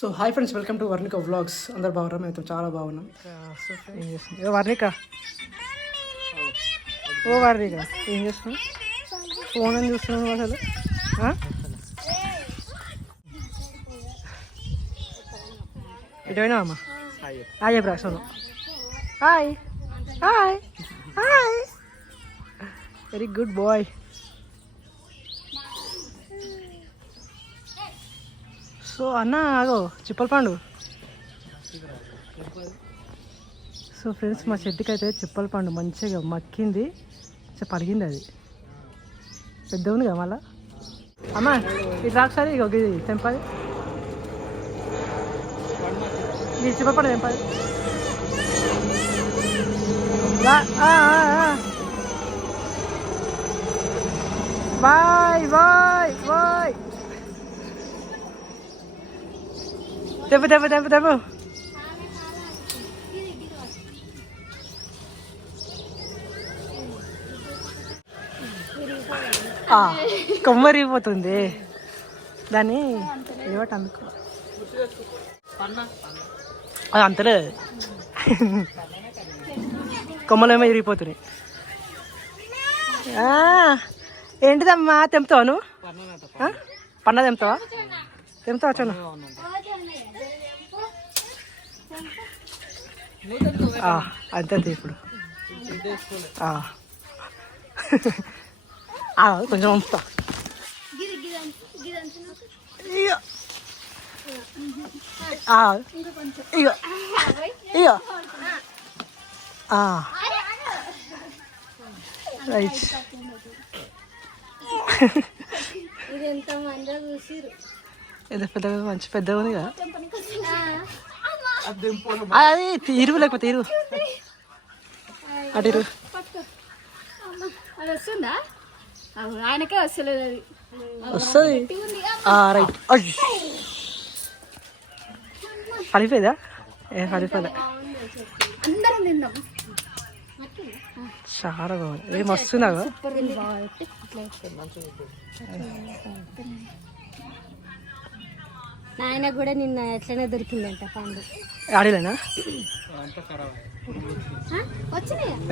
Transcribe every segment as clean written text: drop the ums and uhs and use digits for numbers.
So hi friends, welcome to Varnika vlogs. అందరు బాగున్నారా? మేము చాలా బాగున్నాం. ఏం చేస్తున్నాం? వర్ణిక, ఓ వర్ణిక, ఏం చేస్తున్నావు? ఫోన్ అని చూస్తున్నావు అసలు. ఎటువైనా అమ్మా హాయ్ చెప్పరా Sonu. Hi hi hi, very good boy. So అన్న ఆగో చిప్పల పండు. సో ఫ్రెండ్స్, మా చెట్టుకి అయితే చిప్పల పండు మంచిగా మక్కింది, పలిగింది. అది పెద్ద ఉంది కదా మళ్ళా. అమ్మా ఇది రాకసారి ఇక ఇది తెంపాలి, ఇది చిప్పల పండు తెంపాలి. Bye bye bye. తెప్పు తెప్పు తెప్పు తెప్పు. కొమ్మరిగిపోతుంది దాన్ని ఏమిటి అందుకో. అది అంతలే, కొమ్మలేమో ఇరిగిపోతున్నాయి. ఏంటిదమ్మా తెంపుతావా నువ్వు? పన్న తెంపుతావా? తెంపుతావా? చను అంతే ఇప్పుడు కొంచెం ఉంచుతా. ఇగో ఇగో ఇగో రైట్. ఏదో పెద్దగా మంచి పెద్దగా ఉంది కదా. అది ఇరువు లేకపోతే ఇరువు అటు ఇరువు. ఆయనకే వస్తలేదు, వస్తుంది. రైట్. పడిపోయిందా? ఏ పడిపోలే, అందరం తిందాం. చాలా బాగుంది. ఏం వస్తున్నాగా. నాయన కూడా నిన్న ఎట్లనే దొరికిందంట పండు. ఆడిలేనా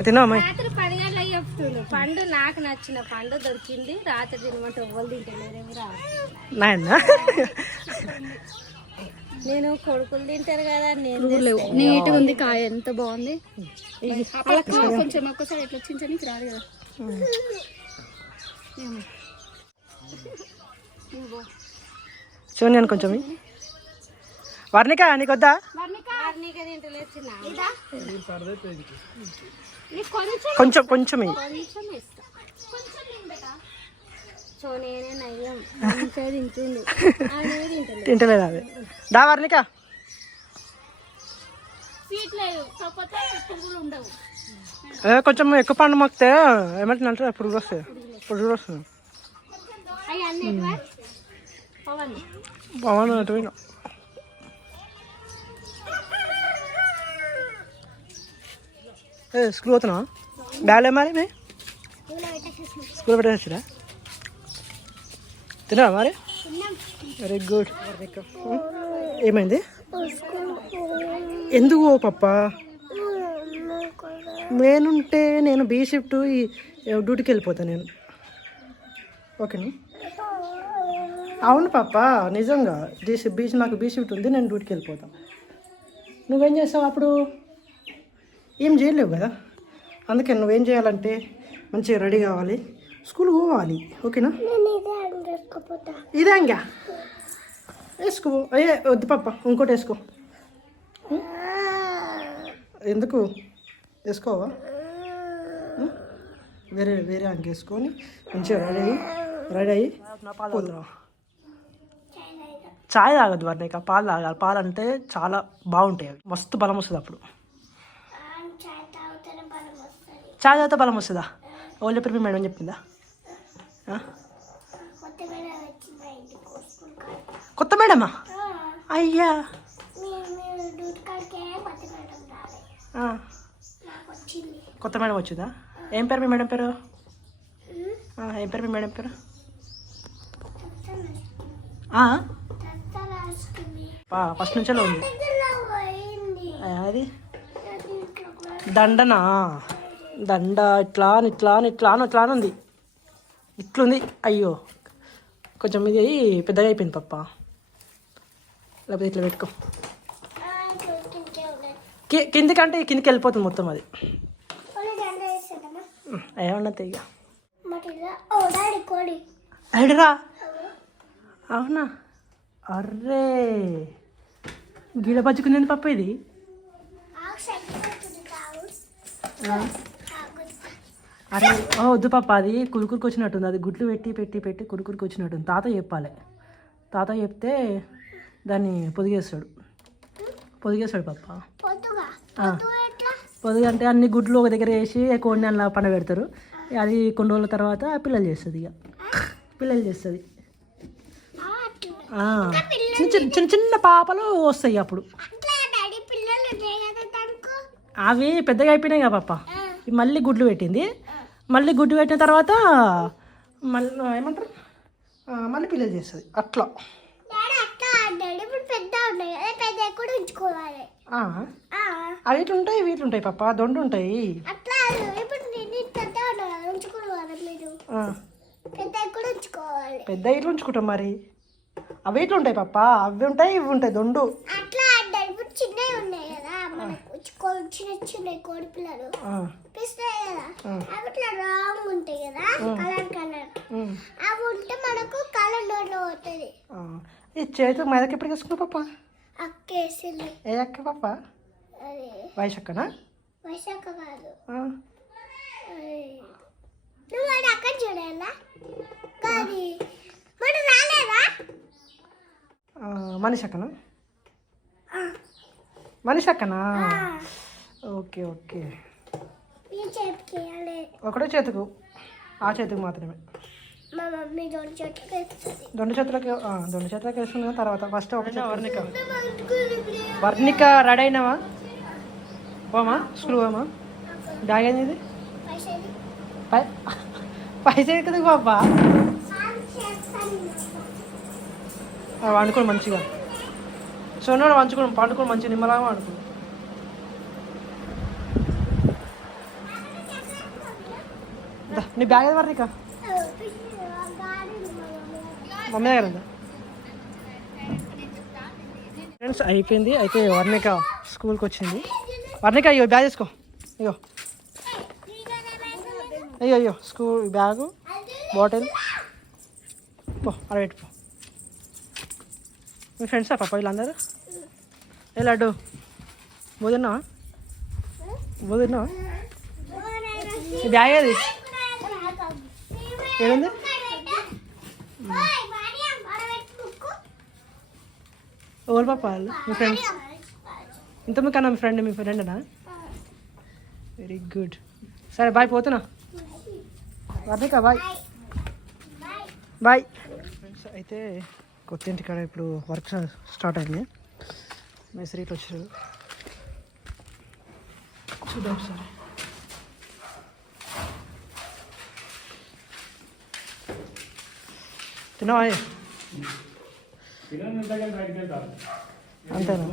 తిన్నావు? రాత్రి 10 గంటలకు చెప్తుండు పండు నాకు నచ్చిన పండు దొరికింది, రాత్రి తినమంటే ఎవ్వరు తింటలేరేమో. నాయన నేను కొడుకులు తింటారు కదా, నేను నీట్గా ఉంది కాయ, ఎంత బాగుంది. కొంచెం ఒక్కసారి ఎట్లా వచ్చించని రాదు కదా. చూడండి కొంచెం. వర్ణిక నీకు వద్దా? కొంచెం కొంచెం తింటలేదు అది. దా వర్ణిక. కొంచెం ఎక్కువ పండు మొక్కితే ఏమంటున్నా పురుగు వస్తాయి, పురుగు వస్తుంది. పవన్ అటు పోయినా. స్కూల్ పోతున్నావా? బ్యాగ్లే మరి మీ స్కూల్ పెట్టేసిరా? తిన్నావా మరి? Very good. ఏమైంది? ఎందుకు పప్పా? నేనుంటే నేను బీ షిఫ్ట్ డ్యూటీకి వెళ్ళిపోతాను నేను. ఓకేనా? అవును పాప, నిజంగా నాకు బీ షిఫ్ట్ ఉంది, నేను డ్యూటీకి వెళ్ళిపోతాను. నువ్వేం చేస్తావు అప్పుడు? ఏం చేయలేవు కదా. అందుకే నువ్వేం చేయాలంటే మంచిగా రెడీ కావాలి, స్కూల్కి పోవాలి. ఓకేనా? ఇదే ఇంకా వేసుకో. అయ్యే వద్దు పాప, ఇంకోటి వేసుకో. ఎందుకు వేసుకోవా? వేరే వేరే అంక వేసుకొని మంచిగా రెడీ అయ్యి పోదురా. చాయ్ తాగద్దు వర్ణిక, పాలు తాగాలి. పాలు అంటే చాలా బాగుంటాయి, అవి మస్తు బలం వస్తుంది అప్పుడు. చాయ్ తాగితే బలం వస్తుందా? ఓళ్ళు చెప్పారు, మీ మేడం చెప్పిందా? కొత్త మేడమా? అయ్యా, కొత్త మేడం వచ్చిందా? ఏం పేరు మీ మేడం పేరు? ఏం పేరు మీ మేడం పేరు? ఫస్ట్ నుంచే ఉంది అది దండనా దండ ఇట్లా అని ఇట్లా అని ఇట్లా అని ఇట్లా అని ఉంది ఇట్లుంది. అయ్యో కొంచెం ఇది పెద్దగా అయిపోయింది పప్ప. లేకపోతే ఇట్లా పెట్టుకో. కిందికంటే కిందికి వెళ్ళిపోతుంది మొత్తం అది. ఏమన్నా ఇక అడిరా. అవునా? అర్రే గిడ పచ్చుకుంది పప్ప ఇది. అరే వద్దు పప్ప, అది కురుకురికి వచ్చినట్టుంది. అది గుడ్లు పెట్టి పెట్టి పెట్టి కురుకురికి వచ్చినట్టుంది. తాత చెప్పాలి. తాత చెప్తే దాన్ని పొదిగేస్తాడు పప్ప. పొదిగా అంటే అన్ని గుడ్లు ఒక దగ్గర వేసి కోడిని అలా పండబెడతారు. అది కొన్ని రోజుల తర్వాత పిల్లలు చేస్తుంది. ఇక పిల్లలు చేస్తుంది. చిన్న చిన్న చిన్న పాపలు వస్తాయి అప్పుడు. అవి పెద్దగా అయిపోయినాయి కదా పప్ప. మళ్ళీ గుడ్లు పెట్టింది. మళ్ళీ గుడ్డు పెట్టిన తర్వాత మళ్ళీ ఏమంటారు మళ్ళీ పిల్లలు చేస్తుంది అట్లా. అవి ఇట్లా ఉంటాయి వీటి ఉంటాయి పప్ప, దొండు ఉంటాయి. పెద్ద ఇట్లా ఉంచుకుంటాం మరి. అవి ఇట్లా ఉంటాయి పప్ప, అవి ఉంటాయి ఇవి ఉంటాయి దొండు. చిన్నవి ఉన్నాయి కదా చిన్న చిన్న కోడి పిల్లలు పిస్తాయి కదా, అవి ఇట్లా రాంగ్ ఉంటాయి కదా కలర్ కలర్. అవి ఉంటే మనకు కలర్ నోట్లో పోతుంది. ఈ చేతి మెదక్ ఎప్పుడు వేసుకున్నావు పప్ప? అక్కేసింది. ఏ అక్క పప్ప? వైశక్కనా? వైశాఖ కాదు, నువ్వు వాడు అక్కడ చూడాలా కాదు మరి రాలేదా? మనిషక్కనా? మనిషక్కనా? Okay okay. ఒకటే చేతుకు, ఆ చేతికి మాత్రమే. దొండ చేతులకు వేసుకున్నా తర్వాత ఫస్ట్ ఒక వర్ణిక రెడీ అయినావా? పోమా స్కూల్ పోమా? బ్యాగ్ అయింది ఇది పైసా కదా బాబా. వండుకోండి మంచిగా. సోనాడు వంచుకోండి, పండుకోండి మంచిగా నిమ్మలాగా వండుకోండి. నీ బ్యాగ్ ఏది వర్ణిక? మమ్మీ దగ్గర ఉందా? ఫ్రెండ్స్ అయిపోయింది. అయితే వర్ణిక స్కూల్కి వచ్చింది. వర్ణిక అయ్యో బ్యాగ్ తీసుకో. అయ్యో అయ్యో అయ్యో స్కూల్ బ్యాగు బాటిల్ పో అలా పెట్టుకో. మీ ఫ్రెండ్సా పాప వీళ్ళందరూ? ఏ లడ్డు బోదిన్నావా? బోదిన్నావా? నీ బ్యాగ్ ఏది ఏముంది? ఎవరు పాప వాళ్ళు? మీ ఫ్రెండ్స్? ఇంతమంది కన్నా మీ ఫ్రెండేనా? Very good. సరే బాయ్, పోతున్నా. Varnika bye bye. ఫ్రెండ్స్ అయితే కొత్త ఇంటికాడ ఇప్పుడు వర్క్ స్టార్ట్ అయింది. మేస్త్రీ ఇట్లా వచ్చారు, చూద్దాం ఒకసారి. తిన్నావా? అంతేనా?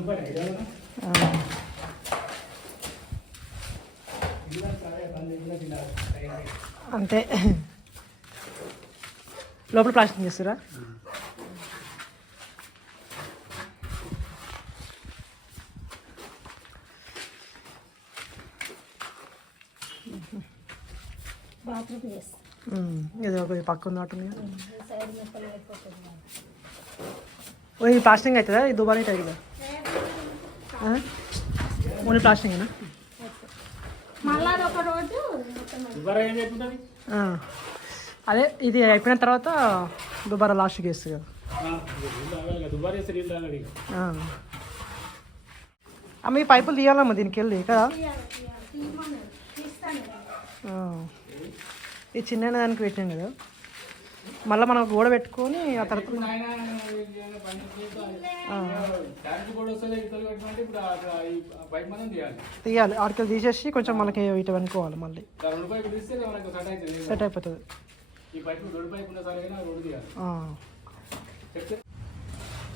అంతే. లోపల ప్లాస్టింగ్ చేస్తారా? ఏదో ఒక పక్క ఉన్నట్టుంది. ఓ ప్లాస్టింగ్ అవుతుందా? ఈ దుబారా అవుతుంది కదా? ఓన్లీ ప్లాస్టింగేనా? అదే ఇది అయిపోయిన తర్వాత దుబారా లాస్ట్కి వేస్తుంది కదా. అమ్మ ఈ పైపులు తీయాలమ్మా దీనికి వెళ్ళి కదా. ఈ చిన్న దానికి పెట్టాం కదా, మళ్ళీ మనం గోడ పెట్టుకొని ఆ తర్వాత తీయాలి. ఆడికి తీసేసి కొంచెం మనకి ఇటు అనుకోవాలి, మళ్ళీ సెట్ అయిపోతుంది.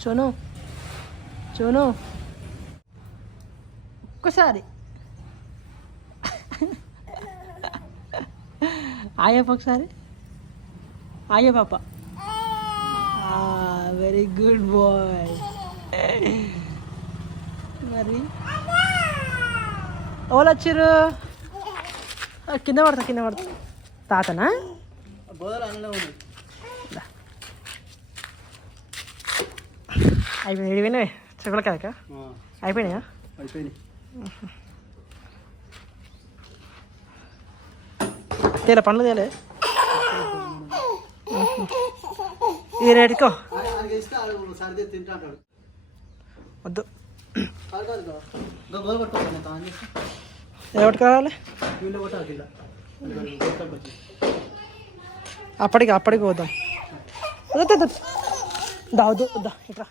సోను చూను ఒక్కసారి ఆయా ఒకసారి ఆయా పాప వెరీ గుడ్ బాయ్. మరి ఎవరు వచ్చారు? కింద పడతా తాతనా? అయిపోయినాయి ఏడిపోయినాయి చెప్పుల కదక అయిపోయినాయా? తేలే పండ్లు తేలే ఇది రేటుకో వద్దు ఎవరికి కావాలి? అప్పటికి పోదాం. వద్దు వద్దా వద్దా ఇట్లా